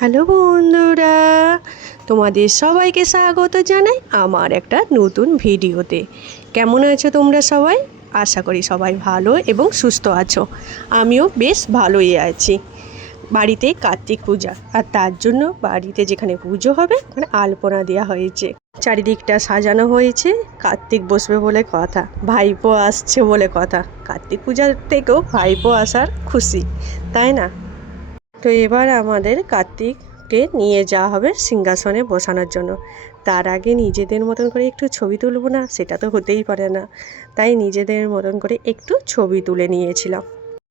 Hello বন্ধুরা, তোমাদের সবাইকে স্বাগত জানাই আমার একটা নতুন ভিডিওতে। কেমন আছো তোমরা সবাই? আশা করি সবাই ভালো এবং সুস্থ আছো। আমিও বেশ ভালোই আছি। বাড়িতে কার্তিক পূজা, আর তার জন্য বাড়িতে যেখানে পুজো হবে ওখানে আলপনা দেওয়া হয়েছে, চারিদিকটা সাজানো হয়েছে। কার্তিক বসবে বলে কথা, ভাইপো আসছে বলে কথা। কার্তিক পূজার থেকেও ভাইপো আসার খুশি, তাই না? তো এবার আমাদের কার্তিককে নিয়ে যাওয়া হবে সিংহাসনে বসানোর জন্য। তার আগে নিজেদের মতন করে একটু ছবি তুলবো না, সেটা তো হতেই পারে না। তাই নিজেদের মতন করে একটু ছবি তুলে নিয়েছিলাম।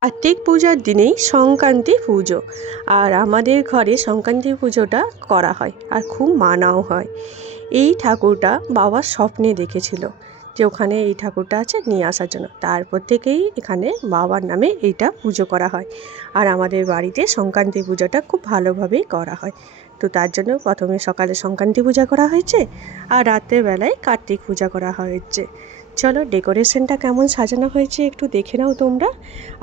কার্তিক পূজার দিনেই সংক্রান্তি পুজো, আর আমাদের ঘরে সংক্রান্তি পুজোটা করা হয় আর খুব মানাও হয়। এই ঠাকুরটা বাবা স্বপ্নে দেখেছিল যে ওখানে এই ঠাকুরটা আছে, নিয়ে আসার জন্য। তারপর থেকেই এখানে বাবার নামে এইটা পুজো করা হয়। আর আমাদের বাড়িতে সংক্রান্তি পুজোটা খুব ভালোভাবেই করা হয়। তো তার জন্য প্রথমে সকালে সংক্রান্তি পূজা করা হয়েছে, আর রাতের বেলায় কার্তিক পূজা করা হয়েছে। চলো ডেকোরেশনটা কেমন সাজানো হয়েছে একটু দেখে নাও তোমরা।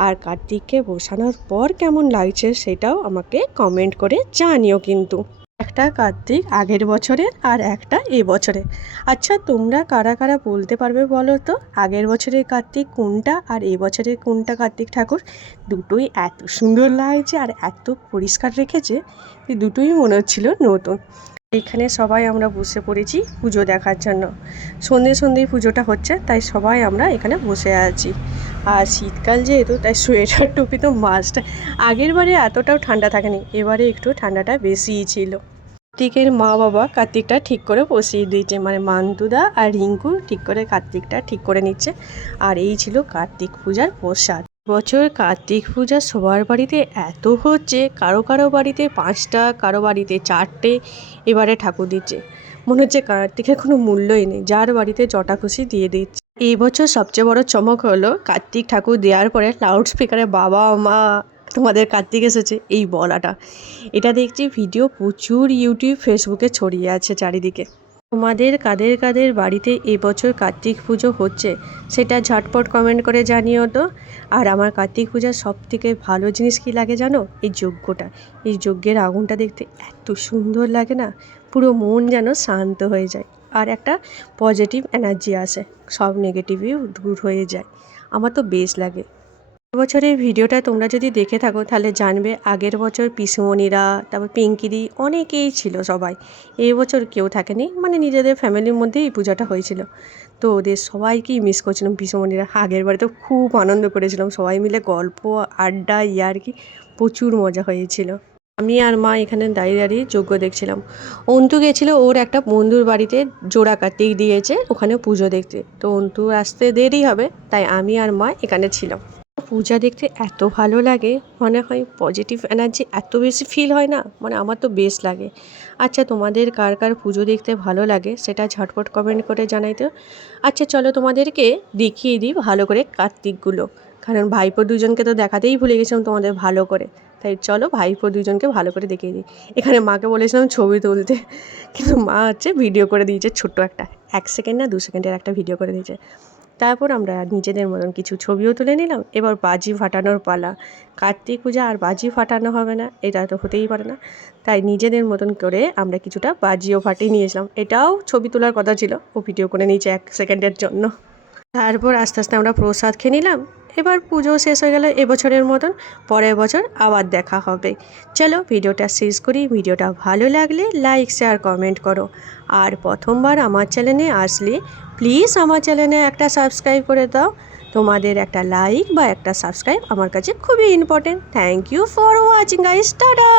আর কার্তিককে বসানোর পর কেমন লাগছে সেটাও আমাকে কমেন্ট করে জানিও কিন্তু। একটা কার্তিক আগের বছরের আর একটা এবছরের। আচ্ছা, তোমরা কারা কারা বলতে পারবে বলো তো, আগের বছরের কার্তিক কোনটা আর এবছরের কোনটা কার্তিক ঠাকুর? দুটোই এত সুন্দর লাগছে আর এত পরিষ্কার রেখেছে, দুটোই মনে হচ্ছিল নতুন। এখানে সবাই আমরা বসে পড়েছি পুজো দেখার জন্য। সন্ধ্যেই পুজোটা হচ্ছে, তাই সবাই আমরা এখানে বসে আছি। আর শীতকাল যেহেতু, তাই সোয়েটার টুপি তো মাস্ট। আগের বারে এতটাও ঠান্ডা থাকেনি, এবারে একটু ঠান্ডাটা বেশিই ছিল। কার্তিকের মা বাবা কার্তিকটা ঠিক করে বসিয়ে দিয়েছে, মানে মান্তুদা আর রিঙ্কু ঠিক করে কার্তিকটা ঠিক করে নিচ্ছে। আর এই ছিল কার্তিক পূজার প্রসাদ। বছর কার্তিক পূজা সবার বাড়িতে এত হচ্ছে, কারো কারো বাড়িতে 5টা, কারো বাড়িতে 4টে এবারে ঠাকুর দিচ্ছে। মনে হচ্ছে কার্তিকের কোনো মূল্যই নেই, যার বাড়িতে যটা খুশি দিয়ে দিচ্ছে। এই বছর সবচেয়ে বড় চমক হলো কার্তিক ঠাকুর দেওয়ার পরে লাউড স্পিকারে বাবা মা তোমাদের কার্তিক এসেছে এই বলাটা। এটা দেখছি ভিডিও প্রচুর ইউটিউব ফেসবুকে ছড়িয়ে আছে চারিদিকে। তোমাদের কাদের কাদের বাড়িতে এবছর কার্তিক পুজো হচ্ছে সেটা ঝটপট কমেন্ট করে জানিও তো। আর আমার কার্তিক পূজার সবথেকে ভালো জিনিস কী লাগে জানো? এই যজ্ঞটা। এই যজ্ঞের আগুনটা দেখতে এত সুন্দর লাগে না, পুরো মন যেন শান্ত হয়ে যায়। আর একটা পজিটিভ এনার্জি আসে, সব নেগেটিভই দূর হয়ে যায়। আমার তো বেশ লাগে। বছরের ভিডিওটা তোমরা যদি দেখে থাকো তাহলে জানবে আগের বছর পিসুমণিরা, তারপর পিঙ্কিদি, অনেকেই ছিল সবাই। এই বছর কেউ থাকেনি, মানে নিজেদের ফ্যামিলির মধ্যেই এই পূজাটা হয়েছিল। তো ওদের সবাইকেই মিস করছিলাম পিসুমণিরা। আগের বারে তো খুব আনন্দ করেছিলাম, সবাই মিলে গল্প আড্ডা ইয়ার্কি, প্রচুর মজা হয়েছিল। আমি আর মা এখানে দাঁড়িয়ে দাঁড়িয়ে যজ্ঞ দেখছিলাম। অন্তু গেছিলো ওর একটা বন্ধুর বাড়িতে, জোড়া কার্তিক দিয়েছে, ওখানে পুজো দেখতে। তো অন্তু আসতে দেরি হবে, তাই আমি আর মা এখানে ছিলাম। পূজা দেখতে এত ভালো লাগে, মনে হয় পজিটিভ এনার্জি এত বেশি ফিল হয় না, মানে আমার তো বেশ লাগে। আচ্ছা, তোমাদের কার কার পুজো দেখতে ভালো লাগে সেটা ঝটপট কমেন্ট করে জানাই তো। আচ্ছা চলো তোমাদেরকে দেখিয়ে দিই ভালো করে কার্তিকগুলো, কারণ ভাইপো দুজনকে তো দেখাতেই ভুলে গেছিলাম তোমাদের ভালো করে। তাই চলো ভাইপো দুজনকে ভালো করে দেখিয়ে দিই। এখানে মাকে বলেছিলাম ছবি তুলতে, কিন্তু মা হচ্ছে ভিডিও করে দিয়েছে, ছোট্ট একটা 1 সেকেন্ড না 2 সেকেন্ডের একটা ভিডিও করে দিয়েছে। তারপর আমরা নিজেদের মতন কিছু ছবিও তুলে নিলাম। এবার বাজি ফাটানোর পালা। কার্তিক পূজা আর বাজি ফাটানো হবে না, এটা তো হতেই পারে না। তাই নিজেদের মতন করে আমরা কিছুটা বাজিও ফাটিয়ে নিয়েছিলাম। এটাও ছবি তোলার কথা ছিল, ও ভিডিও করে নিয়েছে 1 সেকেন্ডের জন্য। তারপর আস্তে আস্তে আমরা প্রসাদ খেয়ে নিলাম। এবার পুজো শেষ হয়ে গেল এবছরের মতন, পরের বছর আবার দেখা হবে। চলো ভিডিওটা শেষ করি। ভিডিওটা ভালো লাগলে লাইক শেয়ার কমেন্ট করো। আর প্রথমবার আমার চ্যানেলে আসলে প্লিজ আমার চ্যানেলে একটা সাবস্ক্রাইব করে দাও। তোমাদের একটা লাইক বা একটা সাবস্ক্রাইব আমার কাছে খুবই important. Thank you for watching guys, tata.